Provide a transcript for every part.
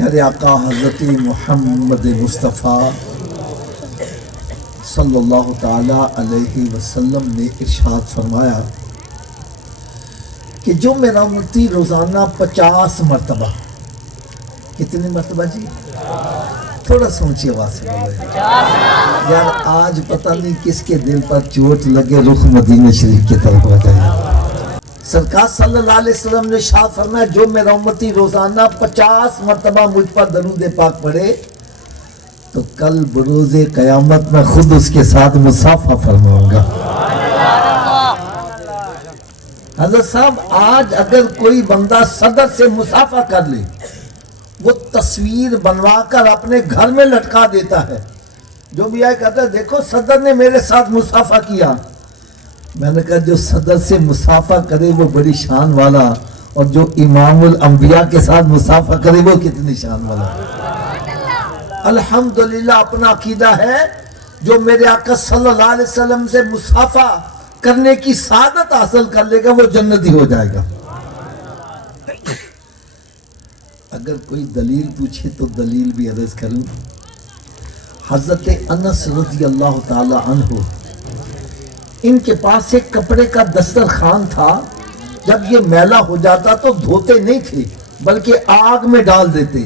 پیارے آقا حضرت محمد مصطفیٰ صلی اللہ تعالی علیہ وسلم نے ارشاد فرمایا کہ جو میرا امتی روزانہ 50 مرتبہ، کتنی مرتبہ جی؟ تھوڑا سوچی آواز سے بولے یار، آج پتہ نہیں کس کے دل پر چوٹ لگے، رخ مدینہ شریف کی طرف ہو جائے۔ سرکار صلی اللہ علیہ وسلم نے ارشاد فرمایا جو میرا امتی روزانہ 50 مرتبہ مجھ پر درود پاک پڑھے تو کل بروز قیامت میں خود اس کے ساتھ مصافحہ فرماؤں گا۔ حضرت صاحب، آج اگر کوئی بندہ صدر سے مصافحہ کر لے، وہ تصویر بنوا کر اپنے گھر میں لٹکا دیتا ہے، جو بھی آئے کہتا ہے دیکھو صدر نے میرے ساتھ مصافحہ کیا۔ میں نے کہا جو صدر سے مصافحہ کرے وہ بڑی شان والا، اور جو امام الانبیاء کے ساتھ مصافحہ کرے وہ کتنی شان والا۔ الحمدللہ اپنا عقیدہ ہے جو میرے آقا صلی اللہ علیہ وسلم سے مصافحہ کرنے کی سعادت حاصل کر لے گا وہ جنتی ہو جائے گا۔ اگر کوئی دلیل پوچھے تو دلیل بھی عرض کروں۔ حضرت انس رضی اللہ تعالی عنہ، ان کے پاس ایک کپڑے کا دسترخوان تھا، جب یہ میلا ہو جاتا تو دھوتے نہیں تھے بلکہ آگ میں ڈال دیتے،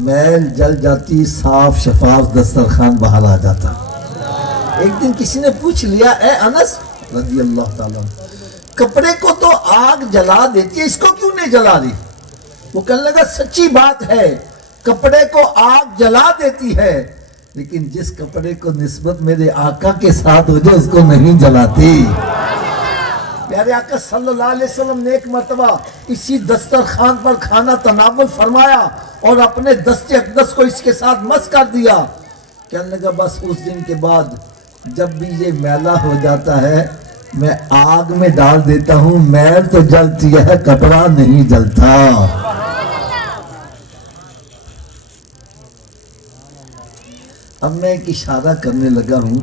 میل جل جاتی، صاف شفاف دسترخوان باہر آ جاتا۔ ایک دن کسی نے پوچھ لیا اے انس رضی اللہ تعالیٰ عنہ، کپڑے کو تو آگ جلا دیتی ہے، اس کو کیوں نہیں جلا رہی؟ وہ کہنے لگا سچی بات ہے، کپڑے کو آگ جلا دیتی ہے، لیکن جس کپڑے کو نسبت میرے آقا کے ساتھ ہو جائے اس کو نہیں جلاتی۔ پیارے آقا صلی اللہ علیہ وسلم نے ایک مرتبہ اسی دسترخوان پر کھانا تناول فرمایا اور اپنے دست اقدس کو اس کے ساتھ مس کر دیا۔ کہنے لگا بس اس دن کے بعد جب بھی یہ میلا ہو جاتا ہے میں آگ میں ڈال دیتا ہوں، میل تو جلتی ہے کپڑا نہیں جلتا۔ اب میں ایک اشارہ کرنے لگا ہوں،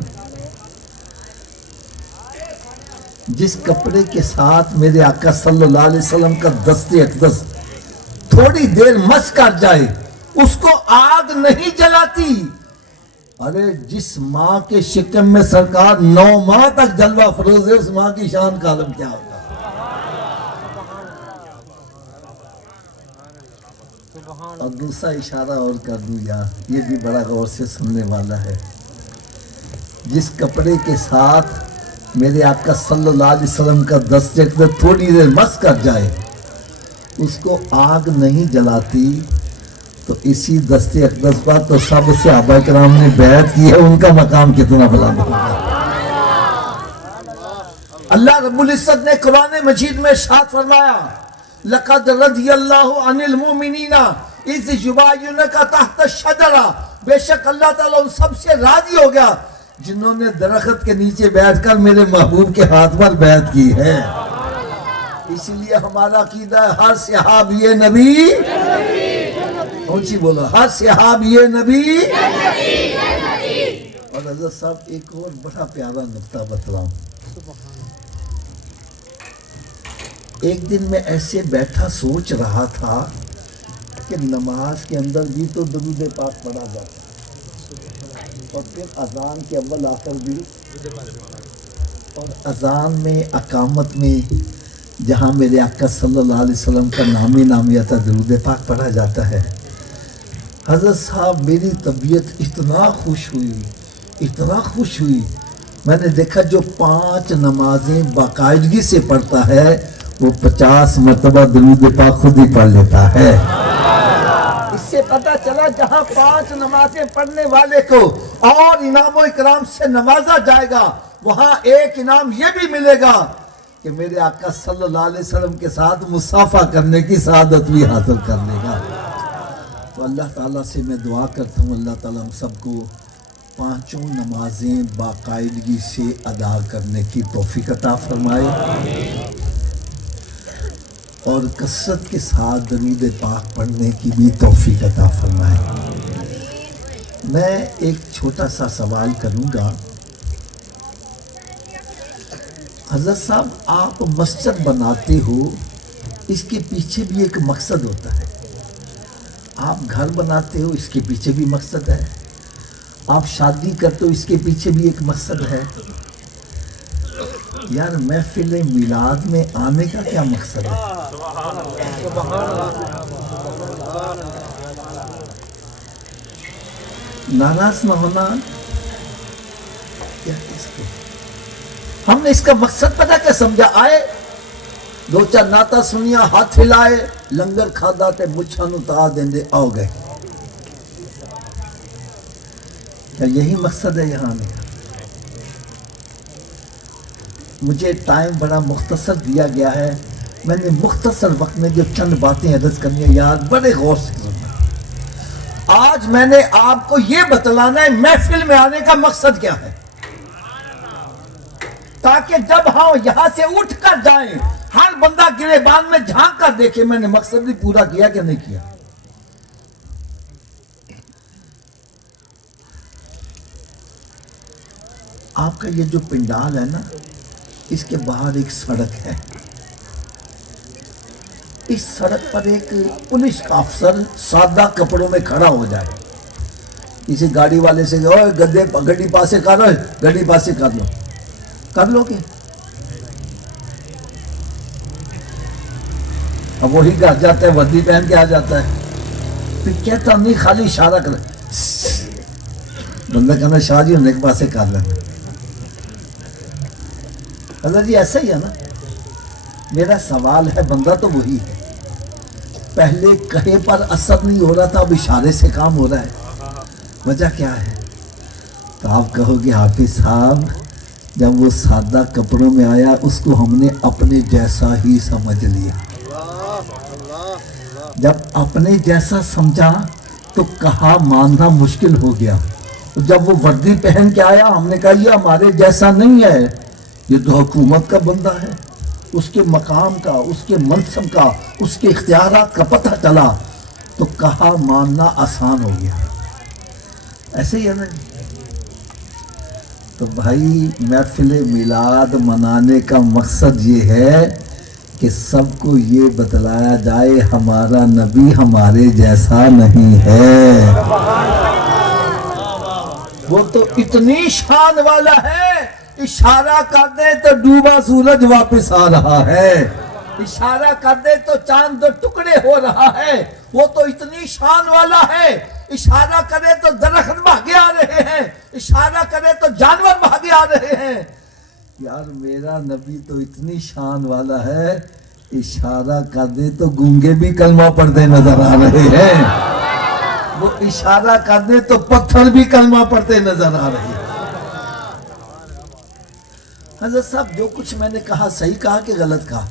جس کپڑے کے ساتھ میرے آقا صلی اللہ علیہ وسلم کا دست اقدس تھوڑی دیر مس کر جائے اس کو آگ نہیں جلاتی۔ ارے جس ماں کے شکم میں سرکار 9 ماہ تک جلوہ افروز ہے، اس ماں کی شان کا عالم کیا ہوگا۔ اور دوسرا اشارہ اور کر دوں یار، یہ بھی بڑا غور سے سننے والا ہے۔ جس کپڑے کے ساتھ میرے آقا صلی اللہ علیہ وسلم کا دست اقدس تھوڑی دیر مس کر جائے اس کو آگ نہیں جلاتی، تو اسی دست اقدس پر تو سب صحابہ کرام نے بیعت کی ہے، ان کا مقام کتنا بلند ہوگا۔ اللہ رب العزت نے قرآن مجید میں ارشاد فرمایا لَقَدْ رَضِيَ اللَّهُ عَنِ الْمُؤْمِنِينَ اِذْ يُبَايِعُونَكَ تَحْتَ الشَّجَرَةِ، بے شک اللہ تعالیٰ ان سب سے راضی ہو گیا جنہوں نے درخت کے نیچے بیٹھ کر میرے محبوب کے ہاتھ پر بیعت کی ہے۔ اس لیے ہمارا عقیدہ ہے ہر صحابی نبی، اونچی بولو، ہر صحابی نبی۔ اور حضرت صاحب ایک اور بڑا پیارا نقطہ بتلاؤں۔ ایک دن میں ایسے بیٹھا سوچ رہا تھا کہ نماز کے اندر بھی تو درود پاک پڑھا جاتا اور پھر اذان کے اول آخر بھی، اور اذان میں اقامت میں جہاں میرے آقا صلی اللہ علیہ وسلم کا نامی نامیت درود پاک پڑھا جاتا ہے۔ حضرت صاحب میری طبیعت اتنا خوش ہوئی، میں نے دیکھا جو 5 نمازیں باقاعدگی سے پڑھتا ہے وہ 50 مرتبہ درود پاک خود ہی پڑھ لیتا ہے۔ اس سے پتہ چلا جہاں 5 نمازیں پڑھنے والے کو اور انعام و اکرام سے نوازا جائے گا، وہاں ایک انعام یہ بھی ملے گا کہ میرے آقا صلی اللہ علیہ وسلم کے ساتھ مصافحہ کرنے کی سعادت بھی حاصل کر لے گا۔ تو اللہ تعالیٰ سے میں دعا کرتا ہوں اللہ تعالیٰ ہم سب کو 5 نمازیں باقاعدگی سے ادا کرنے کی توفیق عطا فرمائے اور کثرت کے ساتھ درود پاک پڑھنے کی بھی توفیق عطا فرمائے۔ میں ایک چھوٹا سا سوال کروں گا۔ حضرت صاحب آپ مسجد بناتے ہو، اس کے پیچھے بھی ایک مقصد ہوتا ہے۔ آپ گھر بناتے ہو اس کے پیچھے بھی مقصد ہے، آپ شادی کرتے ہو اس کے پیچھے بھی ایک مقصد ہے. یار محفل میلاد میں آنے کا کیا مقصد ہے؟ ناراض نہ ہونا. کیا اس کو ہم نے اس کا مقصد پتہ کیا سمجھا؟ آئے دو چار ناتا سنیا، ہاتھ ہلائے، لنگر کھادا تے مچھاں نوں تا دیندے آؤ گئے. کیا یہی مقصد ہے یہاں آنے کا؟ مجھے ٹائم بڑا مختصر دیا گیا ہے، میں نے مختصر وقت میں جو چند باتیں عرض کرنی ہیں یار بڑے غور سے سننا. آج میں نے آپ کو یہ بتلانا ہے محفل میں آنے کا مقصد کیا ہے، تاکہ جب ہم یہاں سے اٹھ کر جائیں ہر بندہ گریبان میں جھانک کر دیکھے میں نے مقصد بھی پورا کیا کہ نہیں کیا. آپ کا یہ جو پنڈال ہے نا، اس کے باہر ایک سڑک ہے. اس سڑک پر ایک پولیس کا افسر سادہ کپڑوں میں کھڑا ہو جائے، کسی گاڑی والے سے گڈی پاسے کرو، گڈی پاسے کر لو، کر لو گے؟ اب وہی گھر جاتا ہے، وردی پہن کے آ جاتا ہے، پھر کہتا نہیں خالی اشارہ کر، بندہ کہنا شاہ جی ہونے کے پاسے کر لینا. حضرت جی ایسا ہی ہے نا. میرا سوال ہے، بندہ تو وہی ہے، پہلے کہے پر اثر نہیں ہو رہا تھا، اب اشارے سے کام ہو رہا ہے. وجہ کیا ہے؟ تو آپ کہو گے حافظ صاحب جب وہ سادہ کپڑوں میں آیا اس کو ہم نے اپنے جیسا ہی سمجھ لیا. جب اپنے جیسا سمجھا تو کہا ماننا مشکل ہو گیا. جب وہ وردی پہن کے آیا ہم نے کہا یہ ہمارے جیسا نہیں ہے، یہ تو حکومت کا بندہ ہے. اس کے مقام کا، اس کے منصب کا، اس کے اختیارات کا پتہ چلا تو کہا ماننا آسان ہو گیا. ایسے ہی ہے نا. تو بھائی محفل میلاد منانے کا مقصد یہ ہے کہ سب کو یہ بتلایا جائے ہمارا نبی ہمارے جیسا نہیں ہے. وہ تو اتنی شان والا ہے، اشارہ کر دے تو ڈوبا سورج واپس آ رہا ہے، اشارہ کر دے تو چاند دو ٹکڑے ہو رہا ہے. وہ تو اتنی شان والا ہے، اشارہ کرے تو درخت بھاگے آ رہے ہیں، اشارہ کرے تو جانور بھاگے آ رہے ہیں. یار میرا نبی تو اتنی شان والا ہے، اشارہ کر دے تو گونگے بھی کلمہ پڑھتے نظر آ رہے ہیں، وہ اشارہ کر دے تو پتھر بھی کلمہ پڑھتے نظر آ رہے ہیں. حضرت صاحب جو کچھ میں نے کہا صحیح کہا کہ غلط کہا؟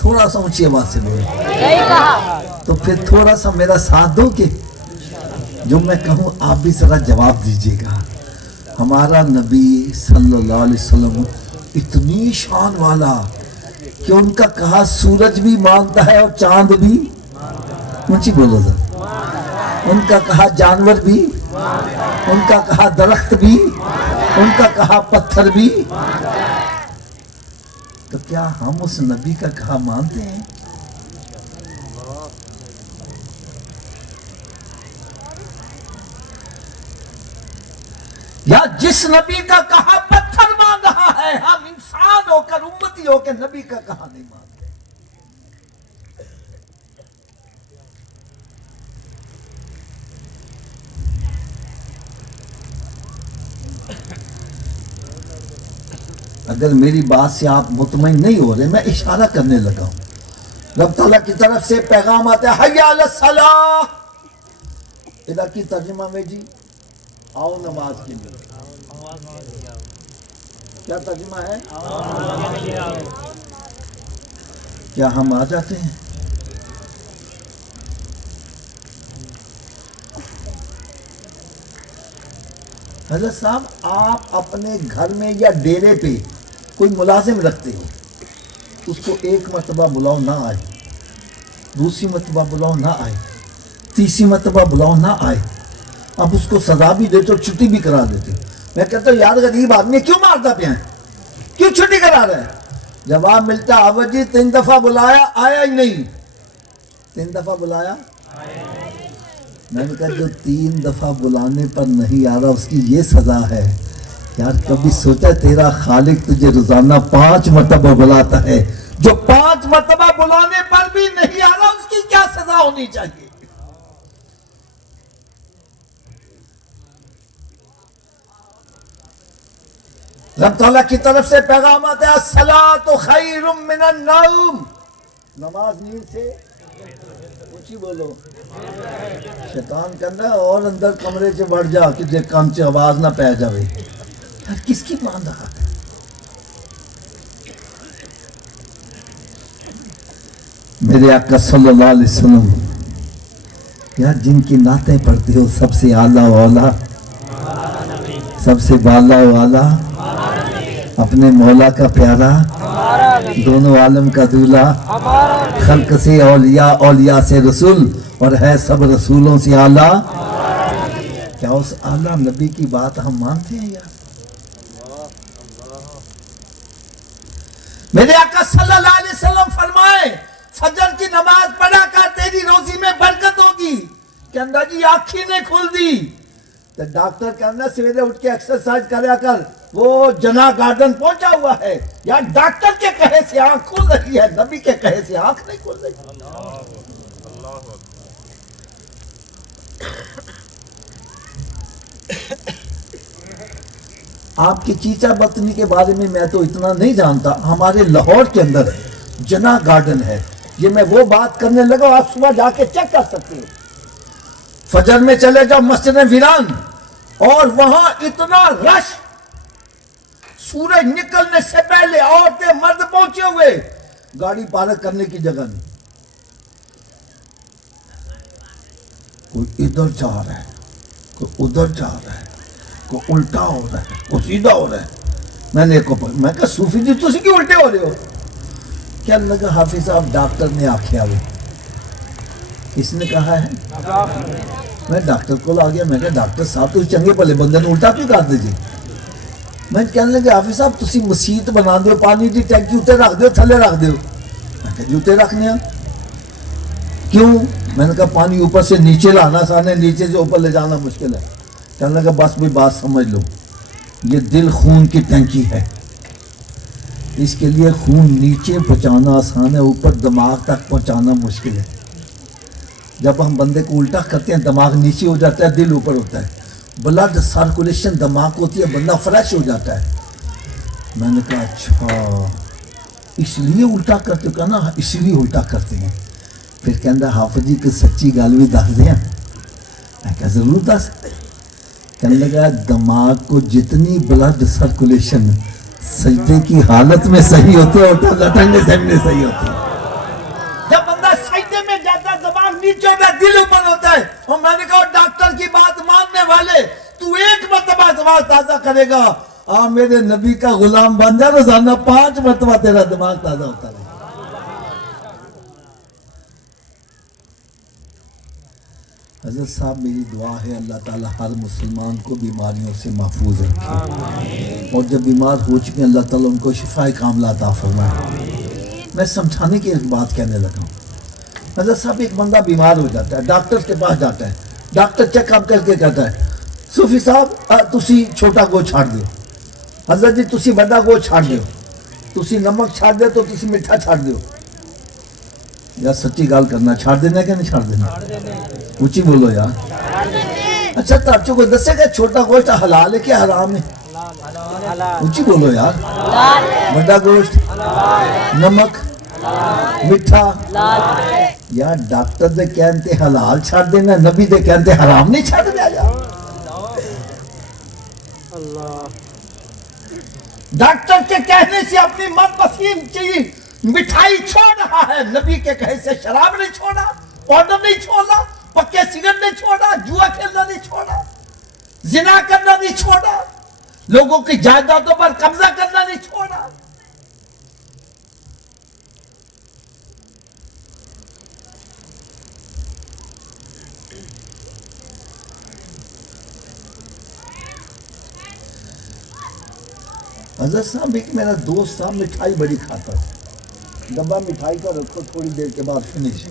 تھوڑا سا اونچی آواز سے بولو. صحیح کہا. تو پھر تھوڑا سا میرا ساتھ دو کہ جو میں کہوں آپ بھی ذرا جواب دیجیے گا. ہمارا نبی صلی اللہ علیہ وسلم اتنی شان والا کہ ان کا کہا سورج بھی مانتا ہے اور چاند بھی، اونچی بولو ذرا، ان کا کہا جانور بھی، ان کا کہا درخت بھی، ان کا کہا پتھر بھی. تو کیا ہم اس نبی کا کہا مانتے ہیں؟ یا جس نبی کا کہا پتھر مان رہا ہے ہم انسان ہو کر امتی ہو کے نبی کا کہا نہیں مانتے؟ اگر میری بات سے آپ مطمئن نہیں ہو رہے، میں اشارہ کرنے لگا ہوں. رب تعالیٰ کی طرف سے پیغام آتا ہے حی علی الصلاۃ. ادھر کی ترجمہ میں جی آؤ نماز کے لیے. کیا ترجمہ ہے؟ کیا ہم آ جاتے ہیں؟ حضرت صاحب آپ اپنے گھر میں یا ڈیرے پہ کوئی ملازم رکھتے ہو، اس کو ایک مرتبہ بلاؤ نہ آئے، دوسری مرتبہ بلاؤ نہ آئے، تیسری مرتبہ بلاؤ نہ آئے، اب اس کو سزا بھی دیتے اور چھٹی بھی کرا دیتے. میں کہتا ہوں یار غریب آدمی کیوں مارتا پیا ہے، کیوں چھٹی کرا رہا ہے؟ جواب ملتا آوت جی 3 دفعہ بلایا آیا ہی نہیں. 3 دفعہ بلایا میں نے کہا جو 3 دفعہ بلانے پر نہیں آ رہا اس کی یہ سزا ہے. یار کبھی سوچا تیرا خالق تجھے روزانہ 5 مرتبہ بلاتا ہے, جو 5 مرتبہ بلانے پر بھی نہیں آ رہا اس کی کیا سزا ہونی چاہیے؟ رب تعالیٰ کی طرف سے پیغام آتا ہے الصلاۃ خیر من النوم, نماز نیند سے اونچی بولو. شیطان کہنا اور اندر کمرے سے بڑھ جا کہ جے کام سے آواز نہ پہ جاوے. یار کس کی مان رہا ہے؟ میرے آقا صلی اللہ علیہ وسلم یار جن کی نعتیں پڑھتے ہو سب سے اعلیٰ والا, سب سے بالا والا, اپنے مولا کا پیارا, دونوں عالم کا دولہ, خلق سے اولیاء, اولیاء سے رسول, اور ہے سب رسولوں سے اعلیٰ. کیا اس اعلیٰ نبی کی بات ہم مانتے ہیں یار؟ میرے آقا صلی اللہ علیہ وسلم فرمائے فجر کی نماز پڑھا کر تیری روزی میں برکت ہوگی. کہنا جی آنکھیں نے کھل دی. تو ڈاکٹر کہنا سویرے اٹھ کے ایکسرسائز کریا کر, وہ جنا گارڈن پہنچا ہوا ہے. یار ڈاکٹر کے کہے سے آنکھ کھل رہی ہے, نبی کے کہے سے آنکھ نہیں کھل رہی. آپ کی چیچا بطنی کے بارے میں تو اتنا نہیں جانتا. ہمارے لاہور کے اندر جنا گارڈن ہے. یہ میں وہ بات کرنے لگا, آپ صبح جا کے چیک کر سکتے ہیں. فجر میں چلے جاؤ مسجد ویران, اور وہاں اتنا رش, سورج نکلنے سے پہلے عورتیں مرد پہنچے ہوئے, گاڑی پارک کرنے کی جگہ نہیں. کوئی ادھر جا رہا ہے, کوئی ادھر جا رہا ہے, کوئی الٹا ہو رہا ہے, کوئی سیدھا ہو رہا ہے. میں کہا صوفی جی تسی کیوں الٹے ہو رہے ہو؟ کیا لگا حافظ صاحب ڈاکٹر نے آکھیا ہوئے. کس نے کہا ہے؟ میں ڈاکٹر کو آ گیا. میں کہا ڈاکٹر صاحب تو چنگے بھلے بندے نے الٹا کیوں کر دیجیے؟ میں کہنے لگا حافظ صاحب تسی مسیت بنا دیو, پانی دی ٹینکی اتنے رکھ دیو, تھلے رکھ دیو. میں کہا جی اتنے رکھنے ہیں. کیوں؟ میں نے کہا پانی اوپر سے نیچے لانا آسان ہے, نیچے سے اوپر لے جانا مشکل ہے. کہنے لگا بس بھی بات سمجھ لو, یہ دل خون کی ٹینکی ہے, اس کے لیے خون نیچے پہنچانا آسان ہے, اوپر دماغ تک پہنچانا مشکل ہے. جب ہم بندے کو الٹا کرتے ہیں دماغ نیچے ہو جاتا ہے, دل اوپر ہوتا ہے, بلڈ سرکولیشن دماغ ہوتی ہے, بندہ فریش ہو جاتا ہے. میں نے کہا اچھا اس لیے الٹا کرتے ہو؟ کہنا اس لیے الٹا کرتے ہیں. پھر کہنا حافظ جی کہ سچی گل بھی دس دیں. میں کہا ضرور دس. کہنے لگا دماغ کو جتنی بلڈ سرکولیشن سجدے کی حالت میں صحیح ہوتے ہیں اور لٹکنے سے صحیح ہوتے ہیں. جب بندہ سجدے میں جاتا ہے دماغ نیچے ہوتا ہے, دل اوپر ہوتا ہے. اور میں نے کہا ڈاکٹر کی بات ماننے والے, تو 1 مرتبہ دماغ تازہ کرے گا, میرے نبی کا غلام بن جا, روزانہ 5 مرتبہ تیرا دماغ تازہ ہوتا ہے. حضرت صاحب میری دعا ہے اللہ تعالیٰ ہر مسلمان کو بیماریوں سے محفوظ رکھے, اور جب بیمار ہو چکے اللہ تعالیٰ ان کو شفاء کاملہ عطا فرمائے. میں سمجھانے کی ایک بات کہنے لگا ہوں. حضرت صاحب ایک بندہ بیمار ہو جاتا ہے, ڈاکٹر کے پاس جاتا ہے, ڈاکٹر چیک اپ کر کے کہتا ہے صوفی صاحب تسی چھوٹا گوشت چھاڑ دیو, حضرت جی تسی بڑا گوشت چھاڑ دیو, تسی نمک چھاڑ دیو تو تسی میٹھا چھاڑ دیو. یا سچی گال کرنا, چھاڑ دینا ہے کہ نہیں چھاڑ دینا؟ اونچی بولو یار. اچھا ترچوں کو دسے گا چھوٹا گوشت حلال ہے کہ حرام ہے؟ اونچی بولو یار. بڑا گوشت, نمک, میٹھا. یار ڈاکٹر دے کہتے حلال چھاڑ دینا, نبی دے کہتے حرام نہیں چھاڑ دیا. ڈاکٹر کے کہنے سے اپنی من پسند چیز مٹھائی چھوڑ رہا ہے, نبی کے کہے سے شراب نہیں چھوڑا, پاؤڈر نہیں چھوڑا, پکے سگریٹ نہیں چھوڑا, جوا کھیلنا نہیں چھوڑا, زنا کرنا نہیں چھوڑا, لوگوں کی جائیدادوں پر قبضہ کرنا نہیں چھوڑا. حضرت صاحب ایک میرا دوست صاحب مٹھائی بڑی کھاتا, ڈبہ مٹھائی کا رکھو تھوڑی دیر کے بعد فنش.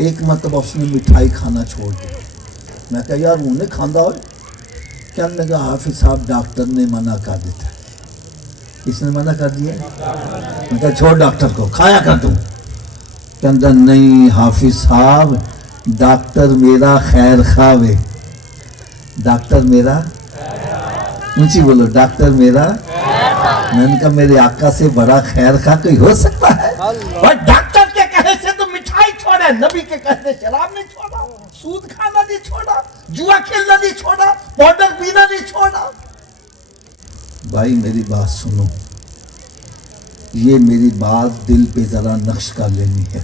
ایک مرتبہ اس نے مٹھائی کھانا چھوڑ دیا. میں کہا یار انہیں کھانا ہو. کہنے لگا حافظ صاحب ڈاکٹر نے منع کر دیتا ہے. کس نے منع کر دیا؟ میں کہا چھوڑ ڈاکٹر کو، کھایا کر تم. کہنے لگا نہیں حافظ صاحب ڈاکٹر میرا خیر خواہ ہے. ڈاکٹر میرا اونچی بولو، ڈاکٹر میرا. میں نے کہا میرے آقا سے بڑا خیر خواہ کوئی ہو سکتا ہے؟ اور ڈاکٹر کے کہے سے تو مٹھائی چھوڑا، نبی کے کہے سے شراب نہیں چھوڑا، سود کھانا نہیں چھوڑا، جوا کھیلنا نہیں چھوڑا، پاؤڈر پینا نہیں چھوڑا. بھائی میری بات سنو، یہ میری بات دل پہ ذرا نقش کر لینی ہے.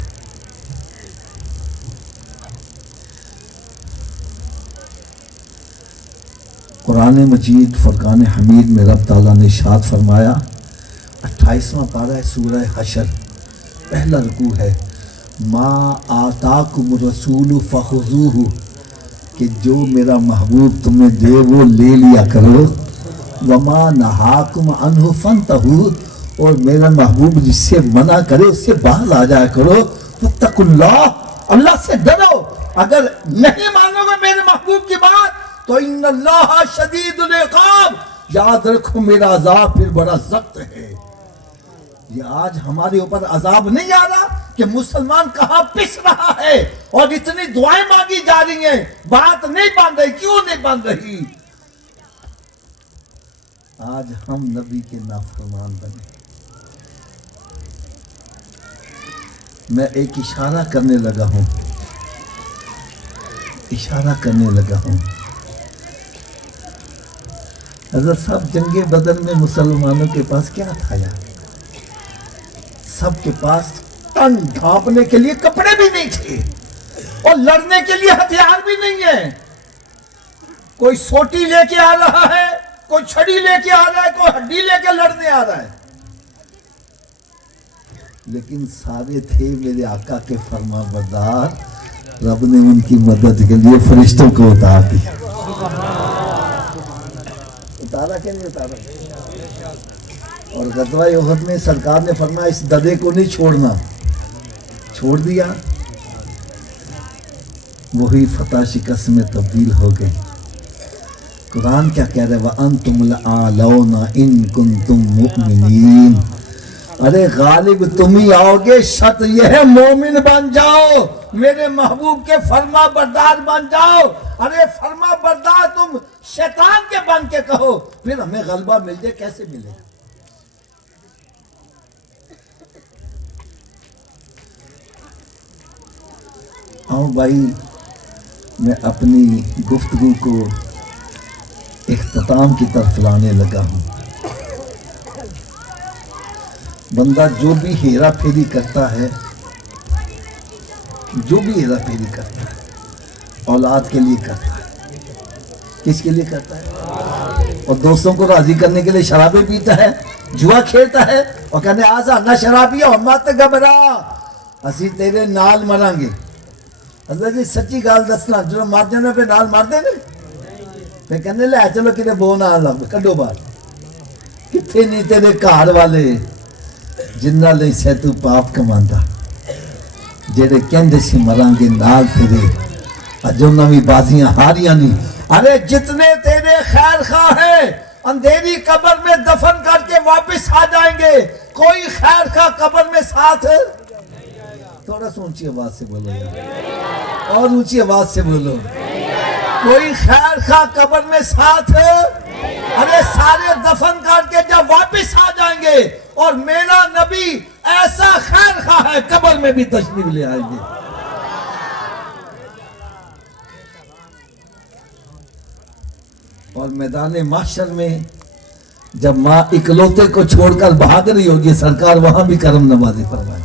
قرآن مجید فرقان حمید میں رب تعالیٰ نے ارشاد فرمایا، 28واں پارہ ہے سورہ حشر، پہلا رکوع ہے، ما آتاکم الرسول فخذوہ، کہ جو میرا محبوب تمہیں دے وہ لے لیا کرو. وما نہاکم عنہ فانتہوا، اور میرا محبوب جس سے منع کرے اس سے باہر آ جایا کرو. فاتقوا اللہ، اللہ سے ڈرو. اگر نہیں مانو گے میرے محبوب کی بات تو ان اللہ شدید العقاب، یاد رکھو میرا عذاب پھر بڑا سخت ہے. یہ آج ہمارے اوپر عذاب نہیں آ رہا کہ مسلمان کہاں پس رہا ہے اور اتنی دعائیں مانگی جا رہی ہیں، بات نہیں بن رہی. کیوں نہیں بن رہی؟ آج ہم نبی کے نافرمان بنے. میں ایک اشارہ کرنے لگا ہوں، حضرت صاحب جنگ بدر میں مسلمانوں کے پاس کیا تھا یار؟ سب کے پاس تن ڈھانپنے کے لیے کپڑے بھی نہیں تھے اور لڑنے کے لیے ہتھیار بھی نہیں ہے. کوئی سوٹی لے کے آ رہا ہے، کوئی چھڑی لے کے آ رہا ہے، کوئی ہڈی لے کے لڑنے آ رہا ہے. لیکن سارے تھے میرے آقا کے فرما بردار. رب نے ان کی مدد کے لیے فرشتوں کو اتار دیا. اتارا کہ نہیں اتارا؟ اور غزوہ احد میں سرکار نے فرمایا اس ددے کو نہیں چھوڑنا، چھوڑ دیا. وہی فتح شکست میں تبدیل ہو گئی. قرآن کیا کہہ رہے وَأَنْتُمُ الْأَعْلَوْنَ إِن كُنتُم مُؤْمِنِينَ. ارے غالب تم ہی آؤ گے، شرط یہ ہے مومن بن جاؤ، میرے محبوب کے فرما بردار بن جاؤ. ارے فرما بردار تم شیطان کے بن کے کہو پھر ہمیں غلبہ مل جائے. کیسے ملے گا؟ آؤ بھائی میں اپنی گفتگو کو اختتام کی طرف لانے لگا ہوں. بندہ جو بھی ہیرا پھیری کرتا ہے، اولاد کے لیے کرتا ہے. کس کے لیے کرتا ہے؟ اور دوستوں کو راضی کرنے کے لیے شرابیں پیتا ہے، جوا کھیلتا ہے اور کہنے آسا نہ شرابیہ مت گھبرا اسی تیرے نال مریں گے. حضرت جی سچی گال دسنا، جو مر جانے پہ نال مار دے گے؟ پھر کہنے لے چلو کتے بو نہ لگ کڈو بار. کتنے نہیں تیرے گھر والے جنہ لئی سے تو پاپ کماندا، جڑے کہندے سی مراں گے نال تیرے، اجو نوی بازیاں ہاریاں نہیں. ارے جتنے تیرے خیر خواہ ہیں اندھیری قبر میں دفن کر کے واپس آ جائیں گے، کوئی خیر خواہ قبر میں ساتھ. تھوڑا سا اونچی آواز سے بولو یار، اور اونچی آواز سے بولو. کوئی خیر خواہ قبر میں ساتھ. ارے سارے دفن کر کے جب واپس آ جائیں گے اور میرا نبی ایسا خیر خواہ ہے قبر میں بھی تشریف لے آئیں گے. اور میدان محشر میں جب ماں اکلوتے کو چھوڑ کر بھاگ رہی ہوگی سرکار وہاں بھی کرم نوازی فرمائے.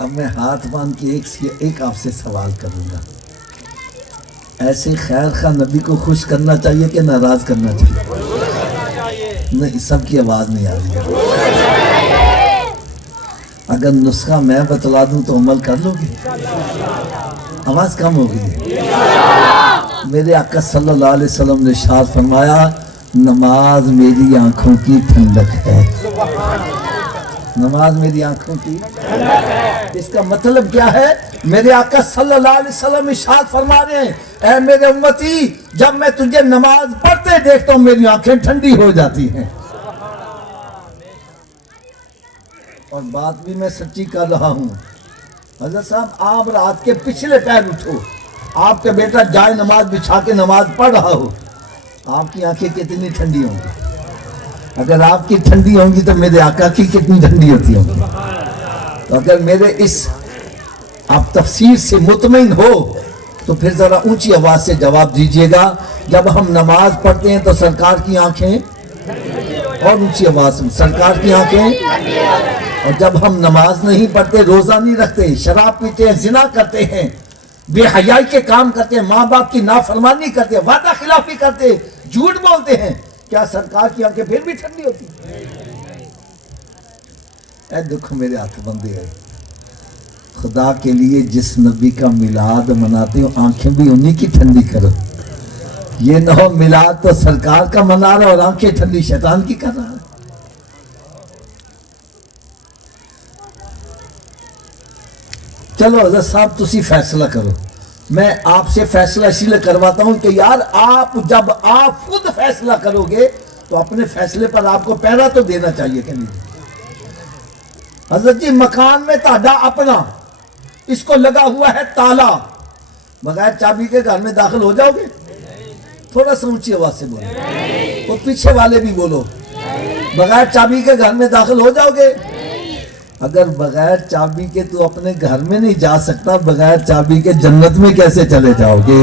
اب میں ہاتھ باندھ کے ایک آپ سے سوال کروں گا، ایسے خیر خواہ نبی کو خوش کرنا چاہیے کہ ناراض کرنا چاہیے؟ نہیں، سب کی آواز نہیں آ رہی ہے. اگر نسخہ میں بتلا دوں تو عمل کر لو گے؟ آواز کم ہو گئی. میرے آقا صلی اللہ علیہ وسلم نے ارشاد فرمایا نماز میری آنکھوں کی ٹھنڈک ہے. نماز میری آنکھوں کی اس کا مطلب کیا ہے؟ میرے آقا صلی اللہ علیہ وسلم ارشاد فرما رہے ہیں اے میرے امتی جب میں تجھے نماز پڑھتے دیکھتا ہوں میری آنکھیں ٹھنڈی ہو جاتی ہیں. اور بات بھی میں سچی کر رہا ہوں. حضرت صاحب آپ رات کے پچھلے پیر اٹھو, آپ کے بیٹا جائے نماز بچھا کے نماز پڑھ رہا ہو, آپ کی آنکھیں کتنی ٹھنڈی ہوں گی؟ اگر آپ کی ٹھنڈی ہوں گی تو میرے آقا کی کتنی ٹھنڈی ہوتی ہوں گی؟ تو اگر میرے اس آپ تفسیر سے مطمئن ہو تو پھر ذرا اونچی آواز سے جواب دیجئے گا. جب ہم نماز پڑھتے ہیں تو سرکار کی آنکھیں, اور اونچی آواز میں, سرکار کی آنکھیں. اور جب ہم نماز نہیں پڑھتے, روزہ نہیں رکھتے, شراب پیتے ہیں, زنا کرتے ہیں, بے حیائی کے کام کرتے ہیں, ماں باپ کی نافرمانی کرتے ہیں, وعدہ خلافی کرتے ہیں, جھوٹ بولتے ہیں, کیا سرکار کی آنکھیں پھر بھی ٹھنڈی ہوتی ہیں؟ اے دکھ میرے ہاتھ بندے ہیں, خدا کے لیے جس نبی کا میلاد مناتے ہو آنکھیں بھی انہی کی ٹھنڈی کرو. یہ نہ ہو میلاد تو سرکار کا منا رہا اور آنکھیں ٹھنڈی شیطان کی کر رہا ہے. چلو حضرت صاحب تسی فیصلہ کرو. میں آپ سے فیصلہ اسی لیے کرواتا ہوں کہ یار آپ جب آپ خود فیصلہ کرو گے تو اپنے فیصلے پر آپ کو پہرا تو دینا چاہیے کہ نہیں؟ حضرت جی مکان میں تہاڈا اپنا, اس کو لگا ہوا ہے تالا, بغیر چابی کے گھر میں داخل ہو جاؤ گے؟ تھوڑا سا اونچی آواز سے بولو, وہ پیچھے والے بھی بولو, بغیر چابی کے گھر میں داخل ہو جاؤ گے؟ اگر بغیر چابی کے تو اپنے گھر میں نہیں جا سکتا, بغیر چابی کے جنت میں کیسے چلے جاؤ گے؟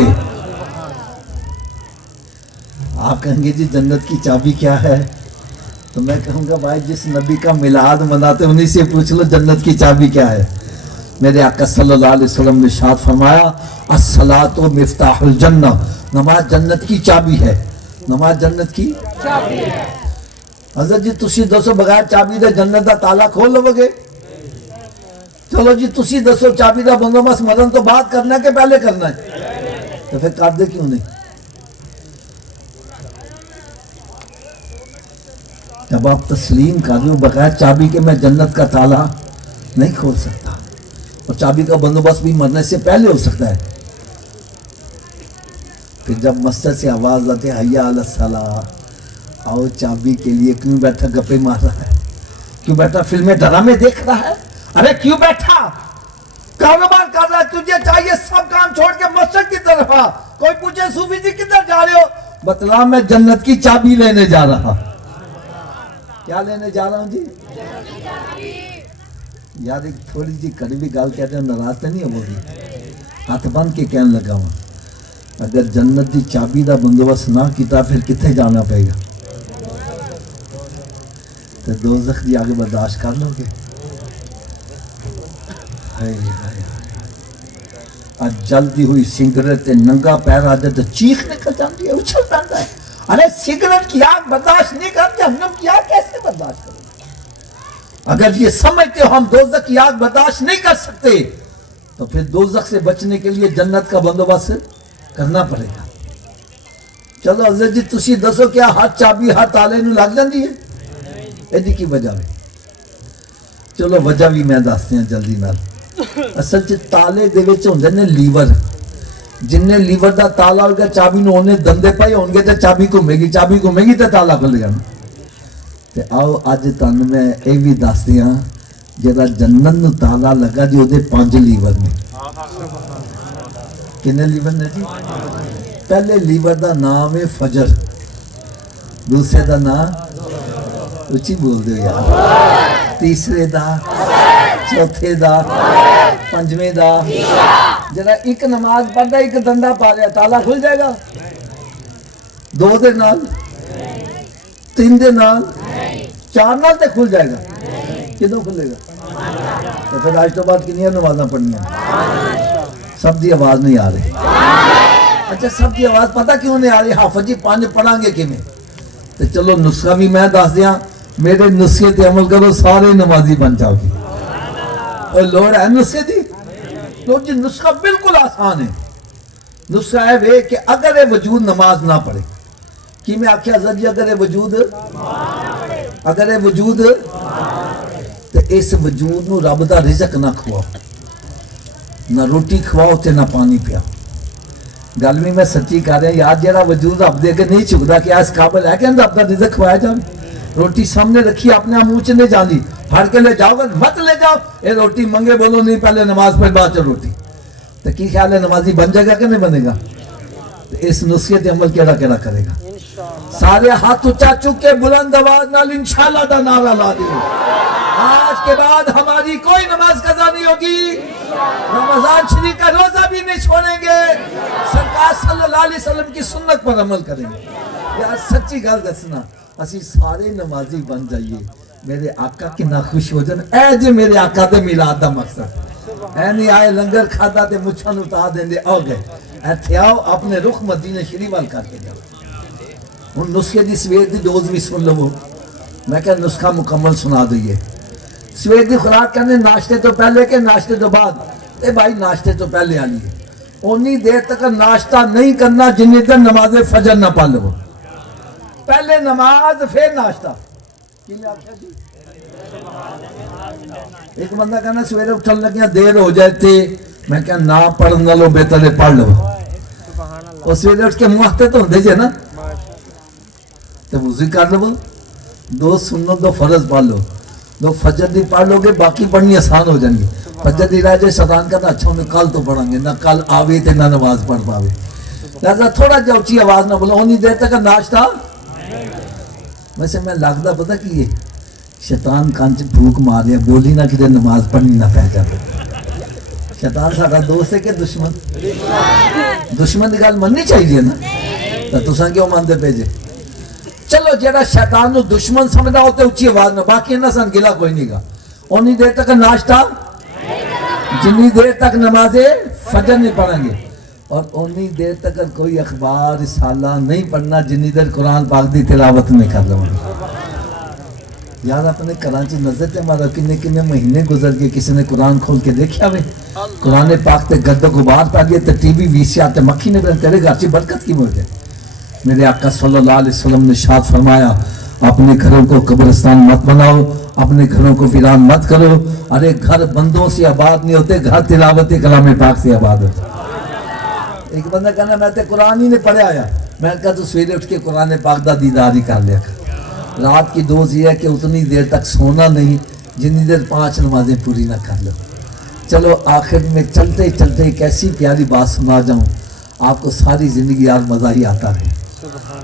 آپ کہیں گے جی جنت کی چابی کیا ہے؟ تو میں کہوں گا بھائی جس نبی کا میلاد مناتے انہی سے پوچھ لو جنت کی چابی کیا ہے. میرے آقا صلی اللہ علیہ وسلم نے ارشاد فرمایا الصلاۃ مفتاح الجنہ, نماز جنت کی چابی ہے. نماز جنت کی چابی ہے. حضرت جی تسی دسو بغیر چابی دے جنت دا تالا کھول لو گے؟ چلو جی تسی دسو چابی دا بندوبست مرن تو بعد کرنا ہے کہ پہلے کرنا ہے؟ تو پھر کر دے کیوں نہیں؟ جب آپ تسلیم کر رہے ہو بغیر چابی کے میں جنت کا تالا نہیں کھول سکتا, اور چابی کا بندوبست بھی مرنے سے پہلے ہو سکتا ہے. پھر جب مسجد سے آواز آتی ہے حی علی الصلاۃ, آؤ چابی کے لیے, کیوں بیٹھا گپے مار رہا ہے؟ کیوں بیٹھا فلمیں ڈرامے دیکھ رہا ہے؟ ارے کیوں بیٹھا کاروبار کر رہا ہے؟ تجھے چاہیے سب کام چھوڑ کے مسجد کی طرف آ. کوئی پوچھے صوفی جی کدھر جا رہے ہو؟ بتلا میں جنت کی چابی لینے جا رہا. کیا لینے جا رہا ہوں جی؟ یار ایک تھوڑی جی کڑوی گال کہتے ہیں, ناراض تو نہیں ہو گی؟ ہاتھ بند کے کہنے لگا ہوں اگر جنت کی چابی دا بندوبست نہ کیتا پھر کتنے جانا پڑے گا؟ تو دوزخ دی آگے برداشت کر لو گے؟ آج جلدی ہوئی سگریٹ ننگا پیر آ جائے تو چیخ نکل جاتی ہے, اچھل پڑتا ہے. ارے سگریٹ کی آگ برداشت نہیں کر, جہنم کی آگ کیسے برداشت کرو؟ اگر یہ سمجھتے ہو ہم دوزخ کی آگ برداشت نہیں کر سکتے تو پھر دوزخ سے بچنے کے لیے جنت کا بندوبست کرنا پڑے گا. چلو حضرت جی تسی دسو کیا ہر چابی ہر تالے نو لگ جاندی ہے؟ ایدی کی وجہ ہے؟ چلو وجہ بھی میں دستے ہیں جلدی نال. اصل چ تالے دے وچ ہوندے نے لیور, جن نے لیور دا تالا ہوگا چابی نو اونے دندے پائے ہون گے تے چابی گھومے گی تے تالا کھل گیا. تے آؤ اج تانوں میں اے وی دس دیاں جڑا جنت نو تالا لگا جی اودے 5 لیور نے. کنے لیور نے جی؟ پہلے لیور دا نام ہے فجر, دوسرے دا نام اچھی بول دے یار, تیسرے دا, چوتھے دا, پنجویں دا. جڑا ایک نماز پڑھدا ایک دندا پا لیا تالا کھل جائے گا؟ 2 دے نال, 3 دے نال, 4 نال تے کھل جائے گا. کدوں کھلے گا؟ تو پھر آج تو بعد کنیاں نمازاں پڑھنیاں؟ سب دی آواز نہیں آ رہی. اچھا سب دی آواز پتہ کیوں نہیں آ رہی؟ حافظ جی 5 پڑھاں گے کیویں؟ تو چلو نسخہ بھی میں دس دیاں, میرے نسخے تے عمل کرو سارے نمازی بن جاؤ گی. اور لوڑ ہے نسخے دی؟ تو جی نسخہ بالکل آسان ہے. نسخہ ہے وہ کہ اگر یہ وجود نماز نہ پڑھے, کی میں آکھیا حضرت جی اگر یہ وجود تو اس وجود نو رب دا رزق نہ کھواؤ، نہ روٹی کھواؤ تے نہ پانی پیا۔ گل بھی میں سچی کر رہا یار، جہاں وجود رب دے کے نہیں چکتا کہ اس قابل ہے کہ رب دا رزق کھوایا جائے؟ روٹی سامنے رکھی اپنے منہ چ نہیں جانی، پھڑ کے لے جاؤ گا، مت لے جاؤ، یہ روٹی منگے بولو نہیں، پہلے نماز پڑھ بعد چ روٹی، تو کی خیال ہے نمازی بن جائے گا کہ نہیں بنے گا؟ اس نسخے تے عمل کیڑا کیڑا کرے گا؟ سارے ہاتھ اونچا چک کے بلند آواز نال انشاءاللہ دا نعرہ لا دیو، آج کے بعد ہماری کوئی نماز قضا نہیں ہوگی، رمضان شریف کا روزہ بھی نہیں چھوڑیں گے، سرکار صلی اللہ علیہ وسلم کی سنت پر عمل کریں گے۔ یار سچی گل دسنا، اسی سارے نمازی بن جائیے، میرے آقا کنا خوش ہو جان، اے جی میرے آقا دے میلاد دا مقصد، اے نہیں آئے لنگر کھادا تے مچھاں نوں اتا دیں دے آ گئے، ایتھے آؤ اپنے رخ مدینہ شریف وال کر کے جاؤ۔ ہن نسخے دی سویر دی ڈوز بھی سن لو، میں کہ نسخہ مکمل سنا دئیے۔ سویر دی خوراک کرنے ناشتے تو پہلے کہ ناشتے تو بعد؟ اے بھائی ناشتے تو پہلے آنی ہے، انی دیر تک ناشتہ نہیں کرنا جنہیں دن نماز فجر نہ پڑھ لو، پہلے نماز پھر ناشتہ۔ ایک بندہ کہنا سویرے اٹھن لگیاں دیر ہو جائے تھے، میں کہا نہ پڑھنا لو بہتر ہے پڑھ لو، اور سویرے اٹھ کے مواختے تو ہوندے جے نا، تو وضو کر لو، دو سنت دو فرض پڑھ لو، دو فجر دی پڑھ لو گے باقی پڑھنی آسان ہو جائیں گی۔ فجر دی رہ جائے شیطان کہتا اچھا ہمیں کل تو پڑھیں گے، نہ کل آوے تے نہ نماز پڑھ پاوے، لہذا تھوڑا جا اچھی آواز نہ بولو، اونی دیر تک ناشتہ۔ ویسے میں لگتا پتہ کی ہے، شیطان کانچ بھوک مارے بولی نہ کدھر نماز پڑھنی نہ پہ جائے۔ شیطان سارا دوست ہے کہ دشمن؟ دشمن کی گل مننی چاہیے نا، تو تساں کیوں مانتے پہ جے؟ چلو جیڑا شیطان نو دشمن سمجھا ہوتے اچھی آواز میں، باقی نہ سن گلا کوئی نہیں گا، اونی دیر تک ناشتہ جنی دیر تک نماز فجر نہیں پڑھیں گے، اور اونی دیر تک کوئی اخبار رسالہ نہیں پڑھنا جنی دیر قرآن پاک دی تلاوت نہیں کر لوں۔ یار اپنے کراچی نظر تے ہمارا کنے کنے مہینے گزر گئے، کسی نے قرآن کھول کے دیکھا ہوئے قرآن پاک تے گرد و غبار پا گئے، تے ٹی وی وی سی آتے مکھی نے تیرے گھر سے برکت کی موجود ہے۔ میرے آقا صلی اللہ علیہ وسلم نے ارشاد فرمایا اپنے گھروں کو قبرستان مت بناؤ، اپنے گھروں کو ویران مت کرو، ارے گھر بندوں سے آباد نہیں ہوتے، گھر تلاوت کلام پاک سے آباد ہوتے۔ ایک بندہ کہنا میں تے قرآن ہی نے پڑھے آیا، میں کہا تو سویرے اٹھ کے قرآن پاک دا دیدار ہی کر لیا کر۔ رات کی دوز یہ ہے کہ اتنی دیر تک سونا نہیں جنی دیر 5 نمازیں پوری نہ کر لو۔ چلو آخر میں چلتے چلتے ایک ایسی پیاری بات سنا جاؤں آپ کو ساری زندگی یار مزہ ہی آتا ہے۔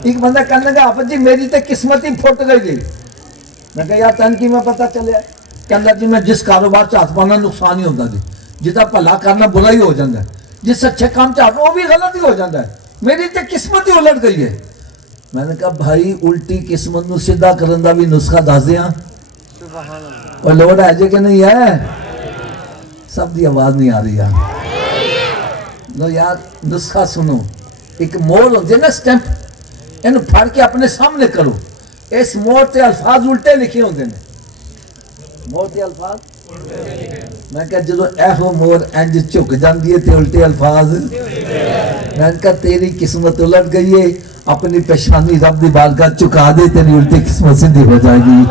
ایک بندہ کہنے لگا حافظ جی میری تے قسمت ہی پھٹ گئی جی، میں کہا یار تن کی میں پتہ چلیا، کہنے جی میں جس کاروبار سے ہاتھ پانا نقصان ہی ہوتا جی، جتا بھلا کرنا برا ہی ہو جاتا ہے، جس اچھے کام چاہتا وہ بھی غلط ہی ہو جاتا ہے، میری تے قسمت ہی الٹ گئی ہے۔ میں نے کہا بھائی الٹی قسمت نو سیدھا کرن دا بھی نسخہ دس دیاں، اور لوڑ ہے جے کہ نہیں ہے؟ سب دی آواز نہیں آ رہی یار، لو یار نسخہ سنو، ایک موڑ ہوتی ہے نا سٹیمپ، ان پھڑ کے اپنے سامنے کرو، اس موڑ تے الفاظ الٹے لکھے ہوتے ہیں، موڑ تے الفاظ میں کہا جدو ایہو موڑ انج چک جاندی ہے تے الٹے الفاظ، میں کہا تیری قسمت الٹ گئی ہے، اپنی پیشانی رب دی بارگاہ چکا دے، تیری الٹی قسمت سیدھی ہو جائے گی۔